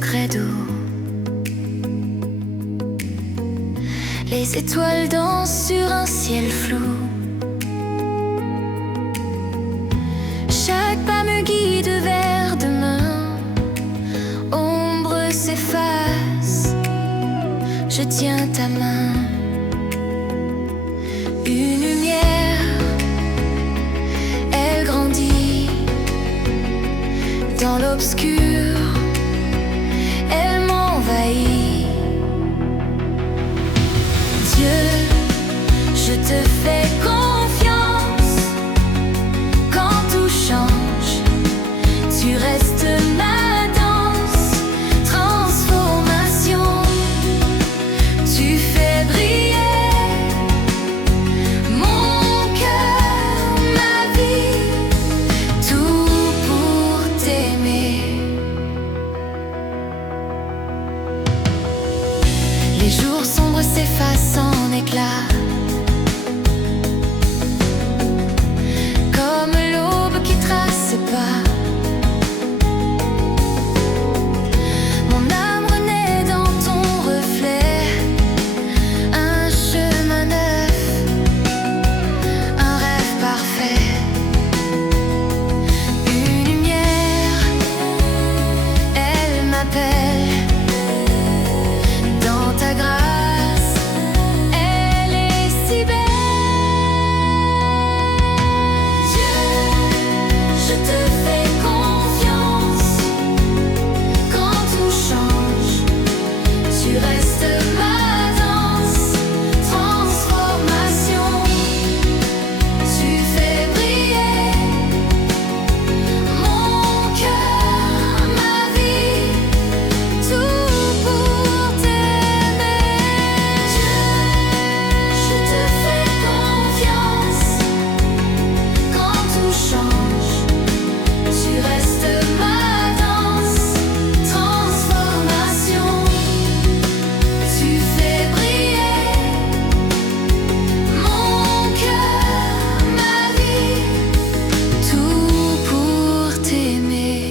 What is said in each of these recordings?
credo. Les étoiles dansent sur un ciel flou. Chaque pas me guide vers demain. Ombre s'efface, je tiens ta main. Une lumière, elle grandit dans l'obscur, elle m'envahit. Dieu, je te fais confiance. Quand tout change, tu restes ma danse. Transformation, tu fais briller mon cœur, ma vie, tout pour t'aimer. Les jours sombres s'effacent en éclats, comme l'aube qui trace ses pas. Mon âme renaît dans ton reflet, un chemin neuf, un rêve parfait. Une lumière, elle m'appelle dans ta grâce, elle est si belle. Dieu, je te fais confiance. Quand tout change, tu restes ma danse. Transformation, tu fais briller mon cœur, ma vie, tout pour t'aimer. Dieu, je te fais confiance. Quand tout change, tu restes ma danse. Transformation, tu fais briller mon cœur, ma vie, tout pour t'aimer.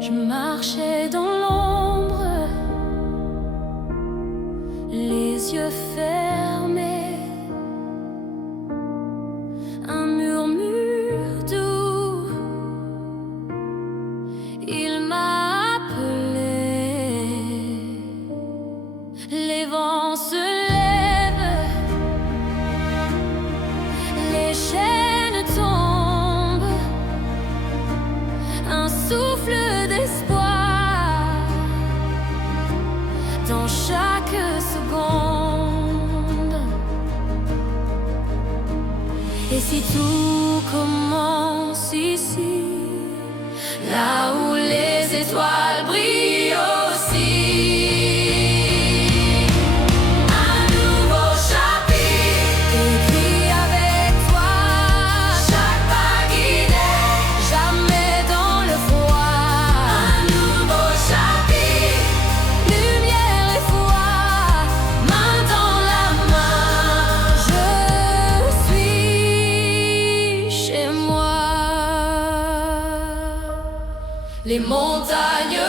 Je marchais dans l'ombre, les yeux fermés, un murmure doux, il m'a appelé. Les vents se lèvent, les chaînes tombent, un souffle d'espoir dans chaque seconde. Et si tout commence ici, là où les étoiles brillent aussi, un nouveau chapitre écrit avec toi, chaque pas guidé, jamais dans le froid. Un nouveau chapitre, lumière et foi, main dans la main, je suis chez moi. Les montagnes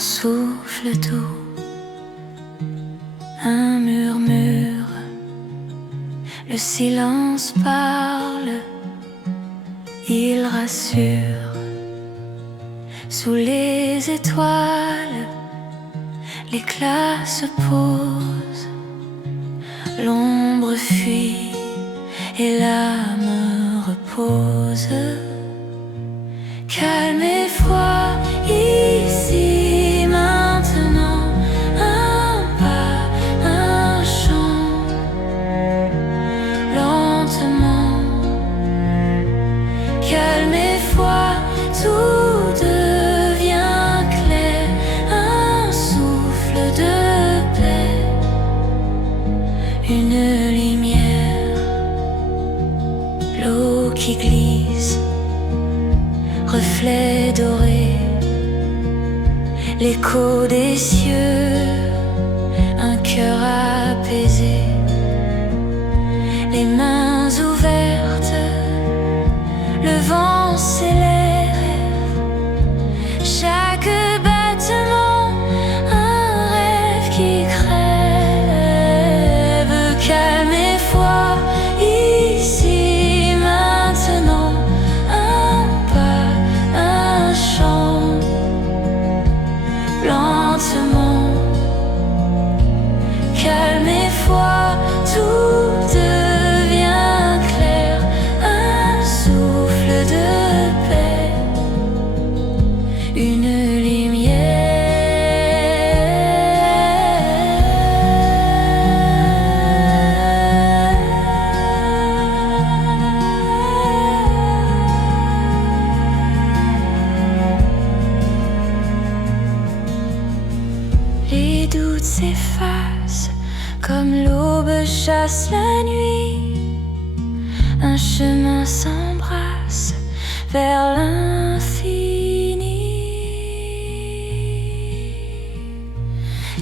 souffle doux, un murmure, le silence parle, il rassure. Sous les étoiles, l'éclat se pose, l'ombre fuit et l'âme repose. Calme et froid, ici, maintenant, un pas, un chant, lentement. Calme et froid, tout devient clair, un souffle de paix, une lumière, l'eau qui glisse, reflet doré, l'écho des cieux, un cœur apaisé, les mains ouvertes, le vent s'élève, chaque battement, un rêve qui crève. Calme et froid, ici, maintenant, un pas, un chant, lentement. Calme et froid, tout devient clair, un souffle de paix, une les doutes s'effacent comme l'aube chasse la nuit. Un chemin s'embrasse vers l'infini.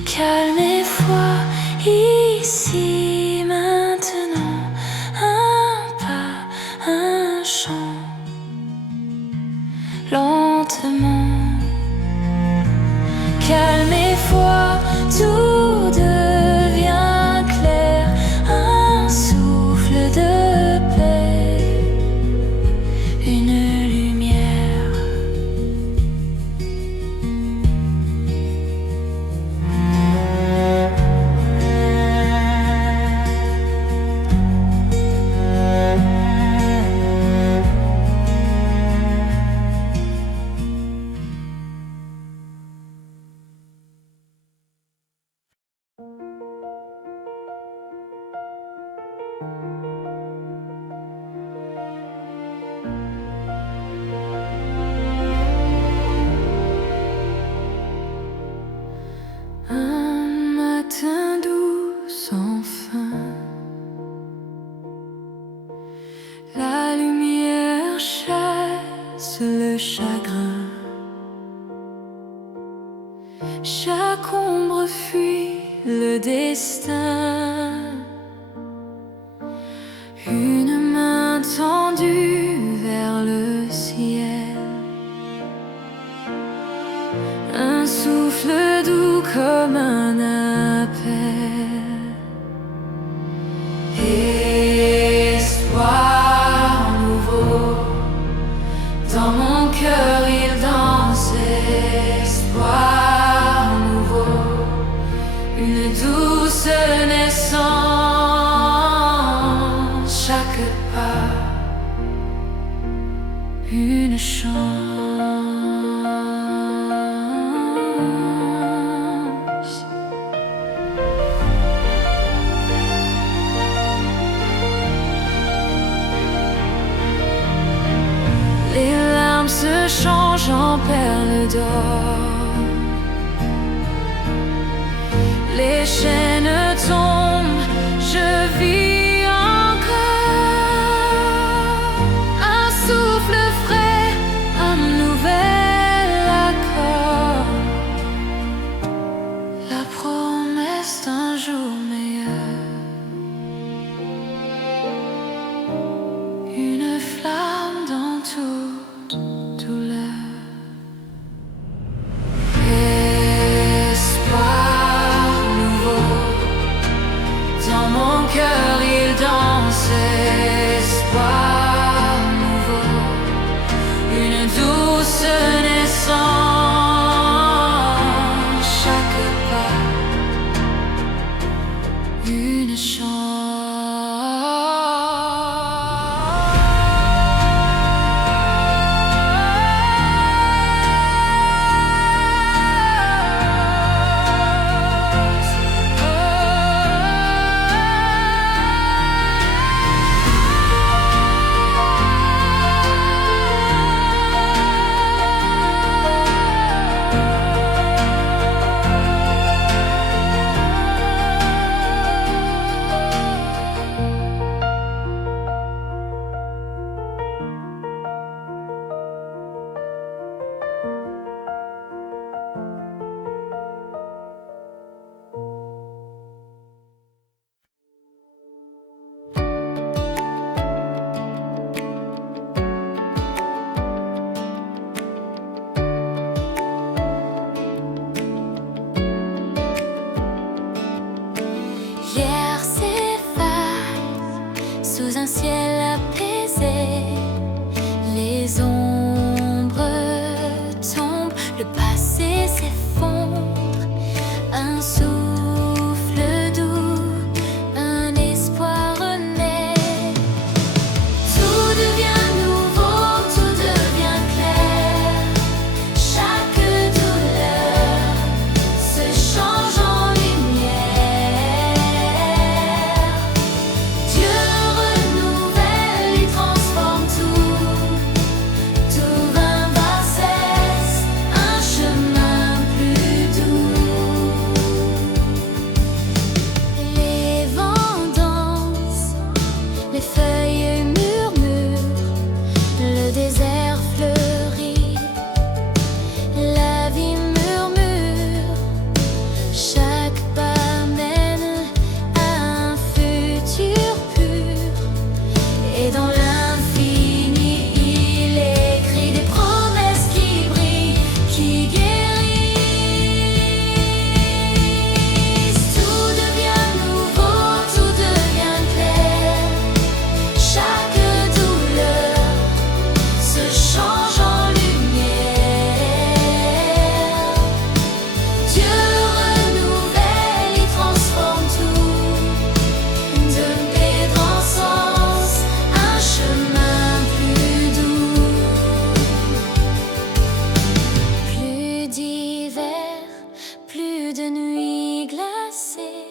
Calme et froid, ici, maintenant, un pas, un chant, lentement. Calme et froid, tout devient clair, un souffle de paix, une lumière. Un matin doux sans fin, la lumière chasse le chagrin. Chaque ombre fuit le destin. Une main tendue vers le ciel, un souffle doux comme un appel. Espoir nouveau, dans mon cœur il danse. Espoir nouveau, une douce naissance, chaque pas, une chance. Les larmes se changent en perles d'or, les chaînes tombent, je vis encore. Un souffle frais, un nouvel accord, la promesse d'un jour meilleur, une flamme dans toute douleur. passé s'effondre. Un souffle doux, un espoir renaît. Tout devient nouveau, tout devient clair. Chaque douleur se change en lumière. Dieu renouvelle et transforme tout. Tout va cesse, un chemin plus doux. Les vents dansent, les feuilles murmurent, le désert fleurit, la vie murmure. Chaque pas mène à un futur pur. Et dans l'infini, il écrit des promesses qui brillent, qui guérissent. Tout devient nouveau, tout devient clair. Chaque douleur se change en lumière. Dieu renouvelle et transforme tout. De paix dans sens, un chemin plus doux. Plus d'hiver, plus de nuits glacées.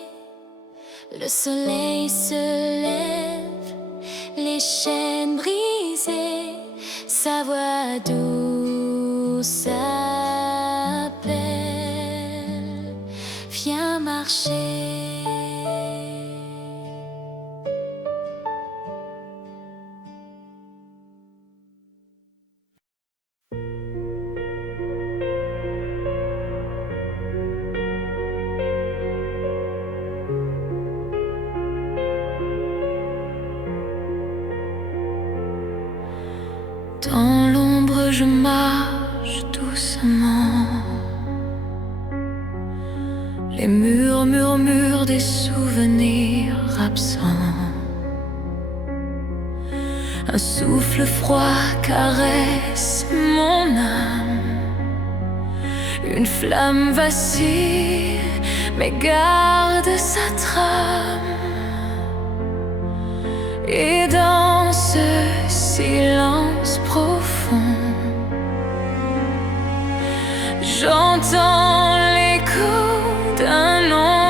Le soleil se lève, les chaînes brisées. Sa voix douce appelle, viens marcher. Dans l'ombre je marche doucement. Les murs murmurent des souvenirs absents. Un souffle froid caresse mon âme. Une flamme vacille mais garde sa trame. Et dans ce silence profond, j'entends l'écho d'un nom.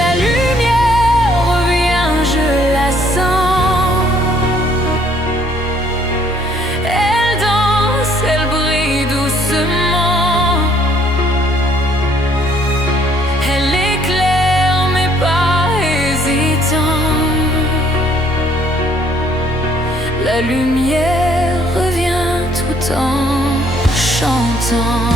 La lumière revient, je la sens. Elle danse, elle brille doucement. Elle éclaire mes pas hésitants. La lumière revient tout en chantant.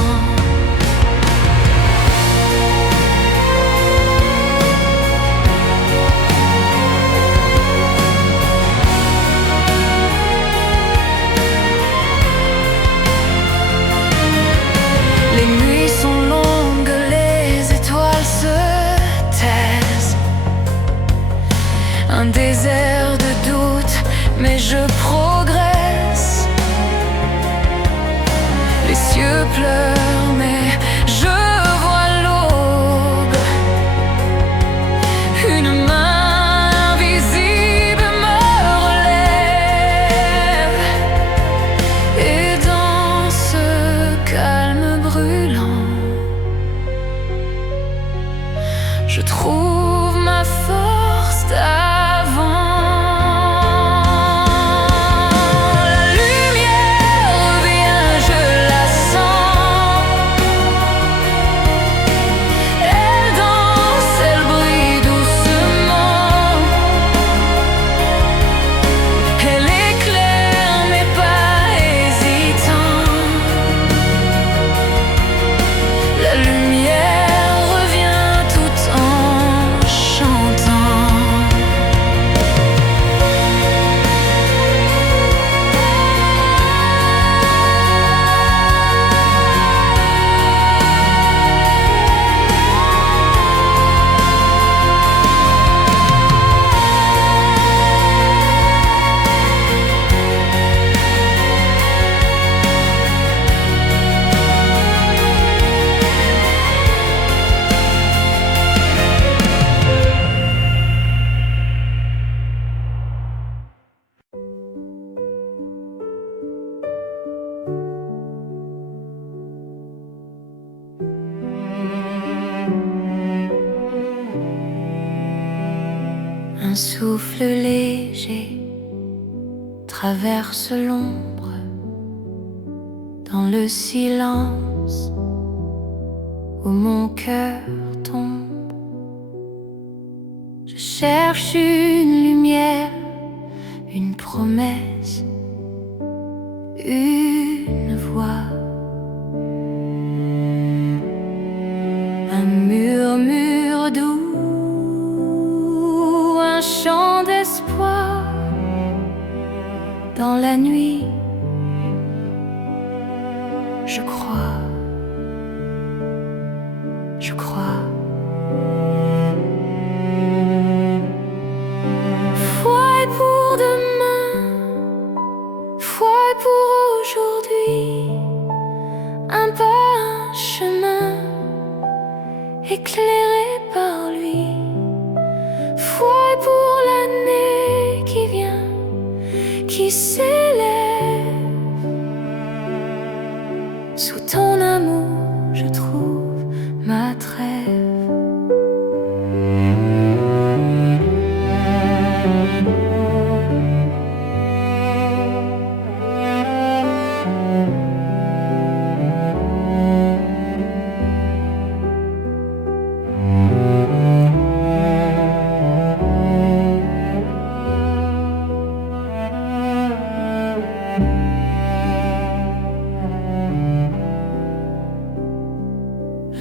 Les nuits sont longues, les étoiles se taisent. Un désert de doute, mais je progresse. Les cieux pleurent, mais je vois l'aube. Une main invisible me relève. Et dans ce calme brûlant, je trouve ma force d'avant. La lumière revient, je la sens. souffle léger traverse l'ombre dans le silence où mon cœur tombe. Je cherche une lumière, une promesse, une voix, un murmure doux, un chant d'espoir dans la nuit. Je crois, je crois. Foi pour demain, foi pour aujourd'hui, un pas, un chemin éclairé par lui. Foi pour l'année qui vient, qui s'élève. Sous ton amour, je trouve ma trêve.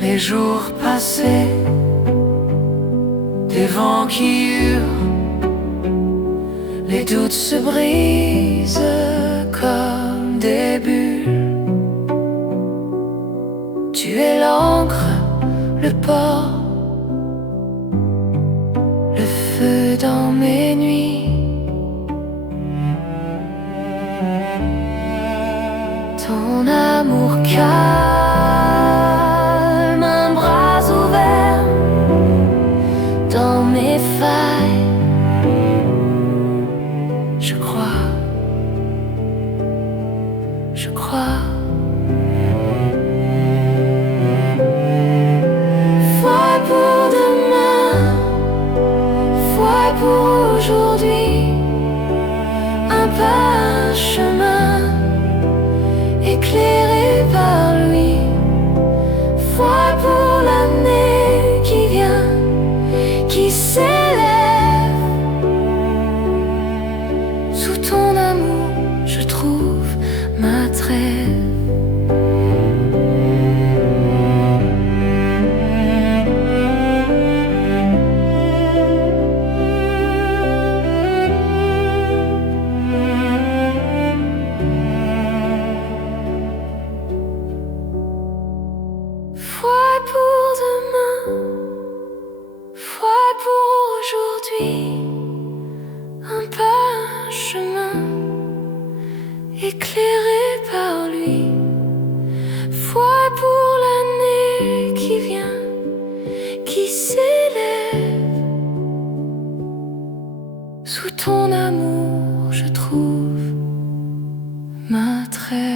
Les jours passés, des vents qui hurlent, les doutes se brisent comme des bulles. Tu es l'encre, le port, le feu dans mes nuits. Ton amour calme, un bras ouvert dans mes failles. Je crois, je crois. Foi pour demain, foi pour aujourd'hui, un pas, un chemin éclairé par lui. Foi pour l'année qui vient, qui s'élève. Sous ton amour, je trouve ma trêve. Foi pour demain, foi pour aujourd'hui, un pas, un chemin éclairé par lui. Foi pour l'année qui vient, qui s'élève. Sous ton amour, je trouve ma trêve.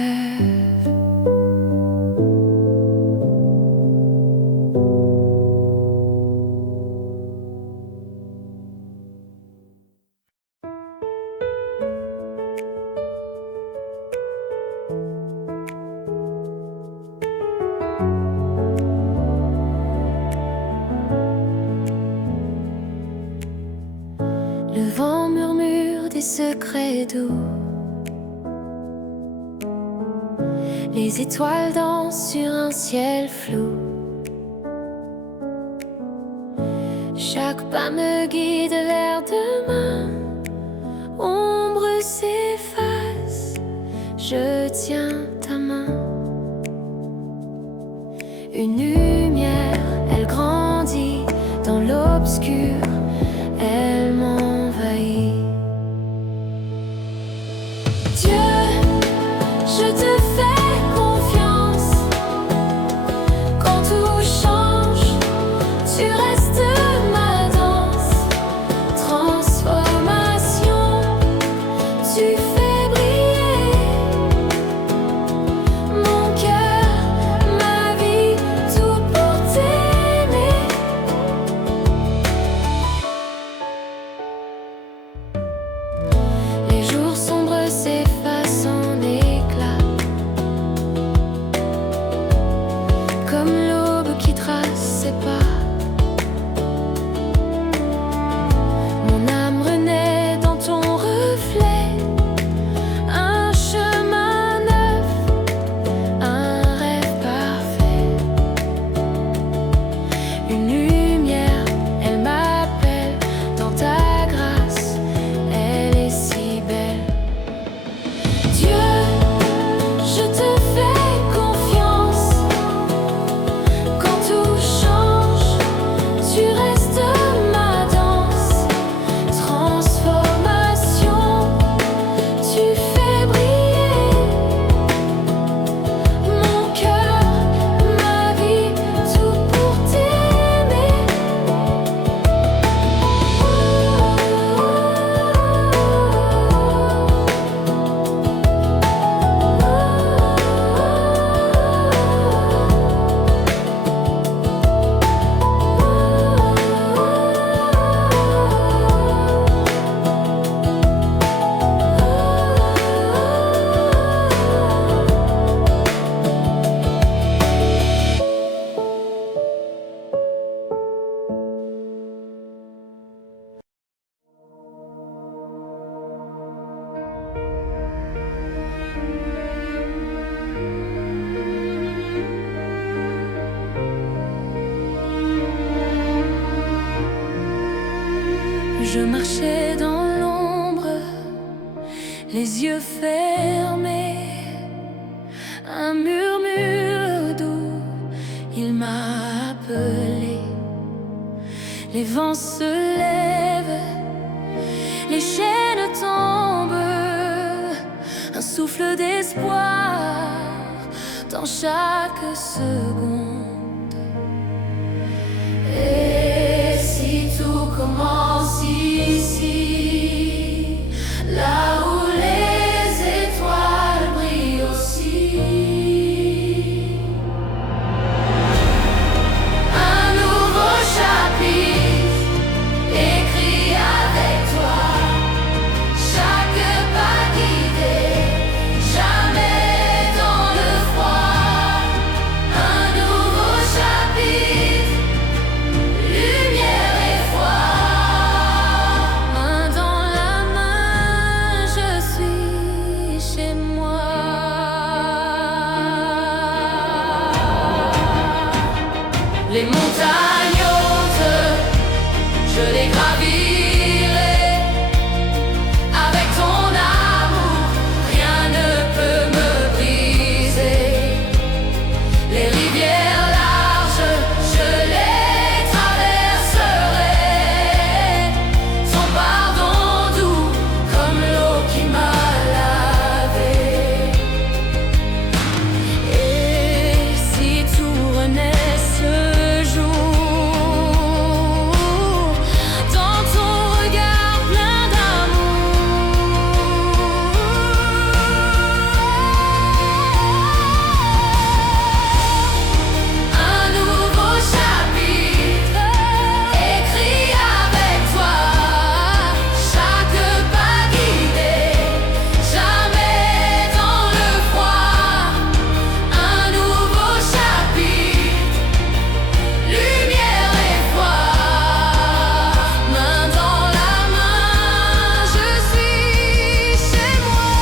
Le vent murmure des secrets doux. Les étoiles dansent sur un ciel flou. Chaque pas me guide vers demain. Ombre s'efface, je tiens ta main. Une lumière, elle grandit dans l'obscur. Elle m'envahit. Dieu, je te fais confiance. Quand tout change, tu restes ma danse. Transformation, tu fais briller mon cœur, ma vie, tout pour t'aimer. Je marchais dans l'ombre, les yeux fermés. Un murmure doux, il m'a appelé. Les vents se lèvent, les chaînes tombent. Un souffle d'espoir dans chaque seconde. Et si tout commence ici, là où les étoiles brillent aussi, un nouveau chapitre écrit avec toi, chaque pas guidé, jamais dans le froid. Un nouveau chapitre, lumière et foi. Main dans la main, je suis chez moi. Les montagnes hautes, je les gravirai. Avec ton amour, rien ne peut me briser. Les rivières larges, je les traverserai. Son pardon doux, comme l'eau qui m'a lavé. Et si tout renaît ce jour, dans ton regard plein d'amour, un nouveau chapitre écrit avec toi, chaque pas guidé, jamais dans le froid. Un nouveau chapitre, lumière et foi. Main dans la main, je suis chez moi.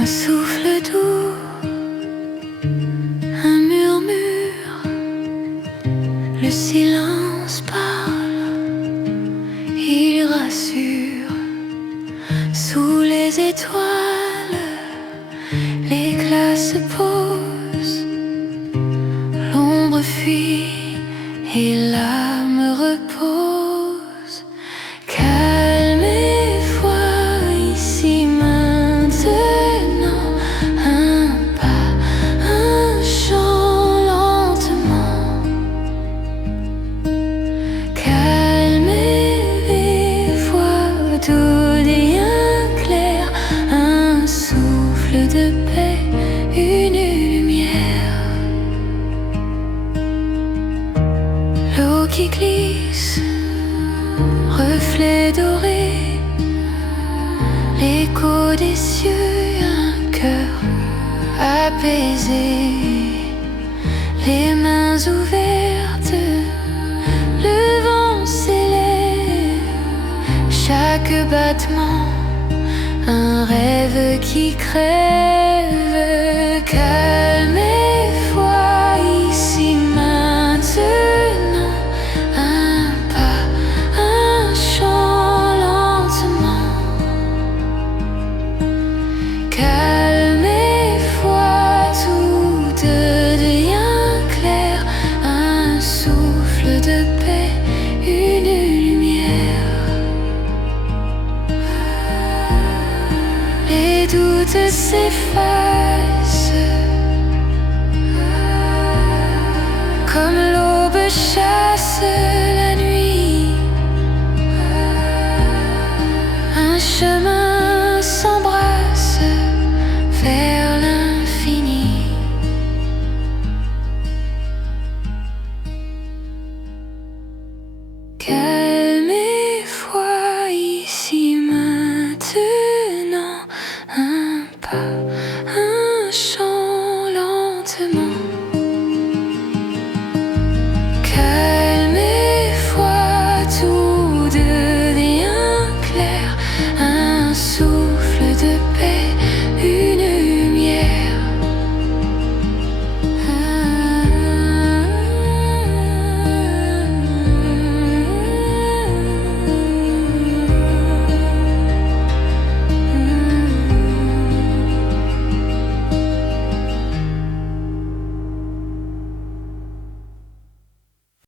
Un souffle doux, un murmure, le silence parle, il rassure. Sous les étoiles, l'éclat se pose, l'ombre fuit et l'âme repose. Calme et foi ici maintenant, un pas, un chant lentement. Calme et foi, tout devient clair, un souffle de paix, une lumière. L'eau qui glisse, reflet doré, l'écho des cieux, un cœur apaisé. Les mains ouvertes, le vent s'élève, chaque battement, un rêve qui crève. Calme et foi ici maintenant, un pas, un chant lentement. Calme et foi, tout devient clair, un souffle de paix, une lumière. Les doutes s'effacent, quelle